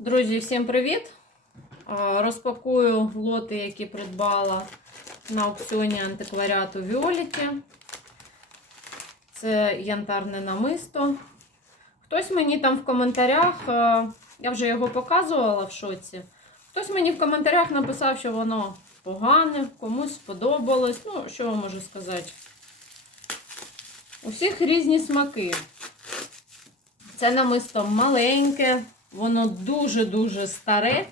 Друзі, всім привіт! Розпакую лоти, які придбала на аукціоні антикваріату Віоліті. Це янтарне намисто. Хтось мені там в коментарях, я вже його показувала в шоці. Хтось мені в коментарях написав, що воно погане, комусь сподобалось. Ну, що я можу сказати? У всіх різні смаки. Це намисто маленьке, воно дуже-дуже старе.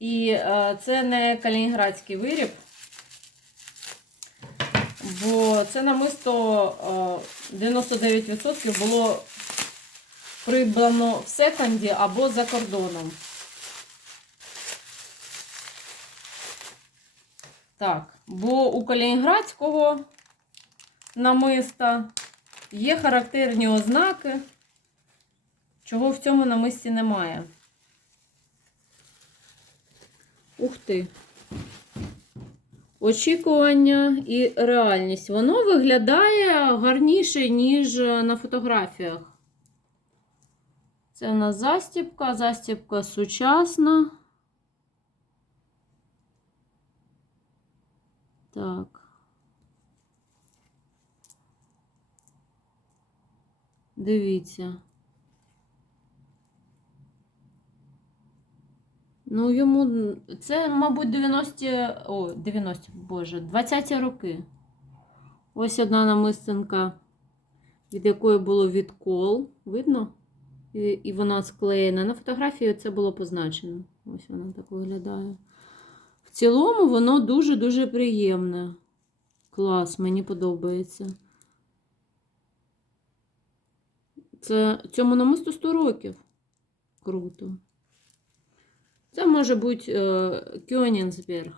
І е, це не калінінградський виріб. Бо це намисто е, 99% було придбано в секонді або за кордоном. Так, бо у калінінградського намиста є характерні ознаки, чого в цьому намисті немає. Ух ти. Очікування і реальність. Воно виглядає гарніше, ніж на фотографіях. Це у нас застібка, застібка сучасна. Так. Дивіться. Ну, йому це, мабуть, 90, о, 90, боже, 20-ті роки. Ось одна намистинка, від якої було відкол. Видно? І, і вона склеєна. На фотографії це було позначено. Ось вона так виглядає. В цілому воно дуже-дуже приємне. Клас, мені подобається. Це цьому намисту 100 років. Круто. Це може бути е, Кьонінсберг.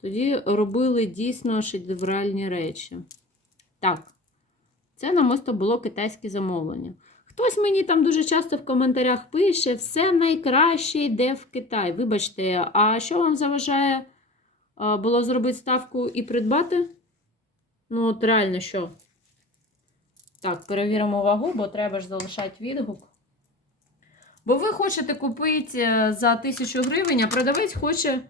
Тоді робили дійсно шедевральні речі. Так, це намисто було китайське замовлення. Хтось мені там дуже часто в коментарях пише: все найкраще йде в Китай. Вибачте, а що вам заважає е, було зробити ставку і придбати? Ну, от реально що? Так, перевіримо вагу, бо треба ж залишати відгук. Бо ви хочете купити е, за 1000 гривень, а продавець хоче, е,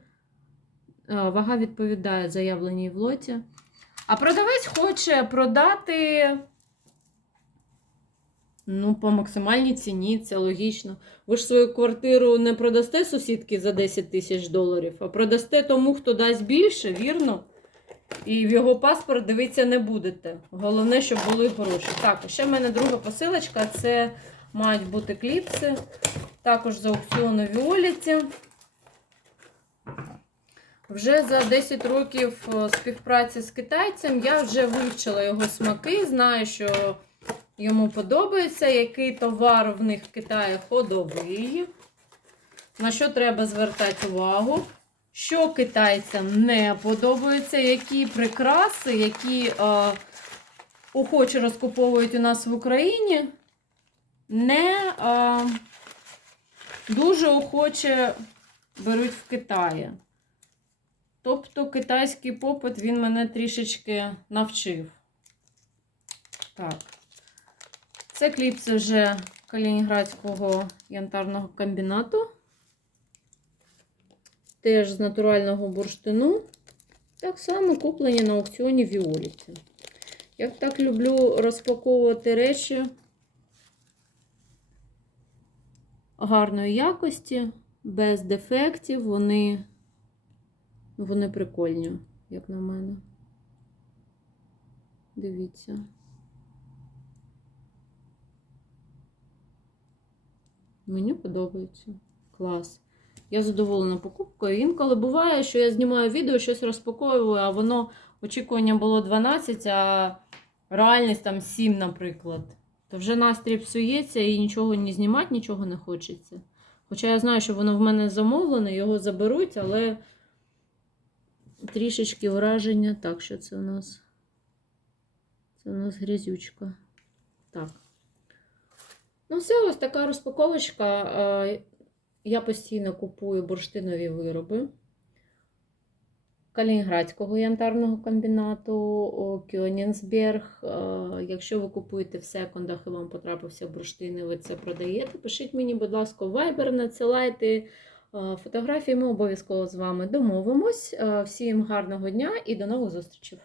вага відповідає заявленій в лоті. А продавець хоче продати ну, по максимальній ціні, це логічно. Ви ж свою квартиру не продасте сусідки за 10 тисяч доларів, а продасте тому, хто дасть більше, вірно? І в його паспорт дивитися не будете. Головне, щоб були гроші. Так, ще в мене друга посилочка це мають бути кліпси. Також з аукціону Віоліті. Вже за 10 років е, співпраці з китайцем я вже вивчила його смаки, знаю, що йому подобається, який товар в них в Китаї ходовий. На що треба звертати увагу? Що китайцям не подобається, які прикраси, які е, охоче розкуповують у нас в Україні, не е, дуже охоче беруть в Китаї. Тобто китайський попит він мене трішечки навчив. Так. Це кліпси вже Калінінградського янтарного комбінату. Теж з натурального бурштину. Так само куплені на аукціоні Віоліті. Я так люблю розпаковувати речі гарної якості, без дефектів. Вони, вони прикольні, як на мене. Дивіться. Мені подобається. Клас. Я задоволена покупкою. Інколи буває, що я знімаю відео, щось розпаковую, а воно очікування було 12, а реальність там 7, наприклад. Вже настрій псується і нічого не знімати, нічого не хочеться. Хоча я знаю, що воно в мене замовлене, його заберуть, але трішечки враження. Так, що це у нас? Це у нас грязючка. Так. Ну, все, ось така розпаковочка. Я постійно купую бурштинові вироби. Калінінградського янтарного комбінату Кьонінсберг. Е, Якщо ви купуєте в секундах і вам потрапився бурштин, і ви це продаєте, пишіть мені, будь ласка, вайбер, надсилайте е, фотографії. Ми обов'язково з вами домовимось. Е, Всім гарного дня і до нових зустрічей!